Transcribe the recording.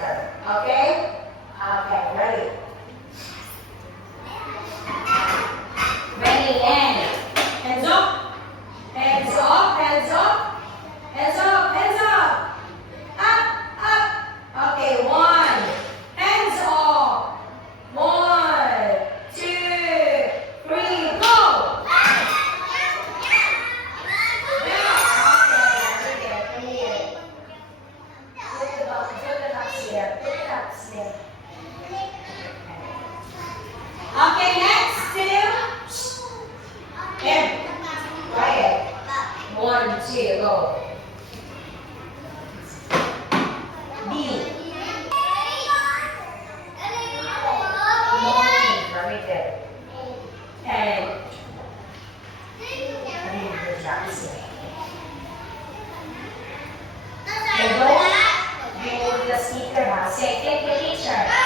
Okay? Okay, ready? Ready, and hands up, hands up, hands up, hands up, hands up, up. Okay, one, hands up. One, two, three, go. Okay, next two. M. Quiet. One, two, go. B. Morning. Very good. And don't remove the speaker. Say, take the teacher.